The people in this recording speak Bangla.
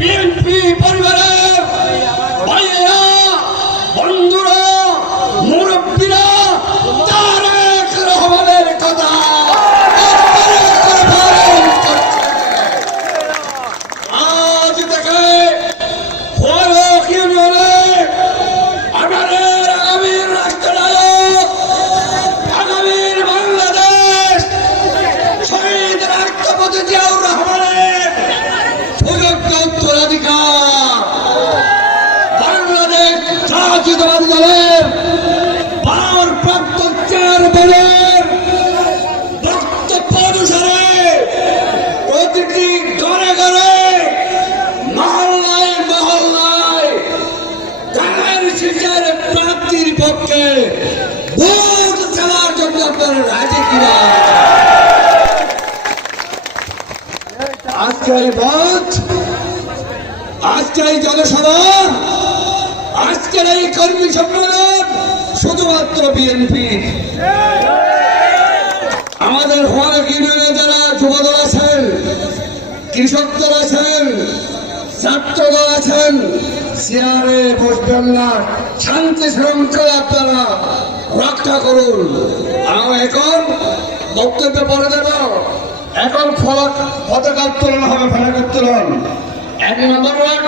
বিএনপি পরিবারের ভাইয়েরা, বন্ধুরা, মুরব্বীরা তারেক রহমানের কথা আজ থেকে ফরক ইউনিয়নে আমাদের আগামীর রাষ্ট্রনায়ক, আগামীর বাংলাদেশ শহীদ রাষ্ট্রপতি জিয়াউর রহমানের সুযোগ্য উত্তরাধিকার বাংলাদেশ জাতীয়তাবাদী দলের ভারপ্রাপ্ত চেয়ারম্যানের বক্তব্য অনুসারে প্রতিটি ঘরে ঘরে, মহল্লায় মহল্লায় ধানের শীষের প্রার্থীর পক্ষে ভোট দেওয়ার জন্য আপনারা রাজি কিনা? আজকের ভোট, আজকের এই জনসভা, আজকের এই কর্মী সম্মেলন শুধুমাত্র বিএনপি। আমাদের ফরক ইউনিয়নে যারা যুবদল আছেন, কৃষক দল আছেন, ছাত্র দল আছেন, চেয়ারে বসবেন না, শান্তি শৃঙ্খলা আপনারা রক্ষা করুন। আমরা এখন বক্তব্য পড়ে দেব। এখন পতাকা উত্তোলন হবে, ফলক উত্তোলন। 1 নম্বর ওয়ার্ড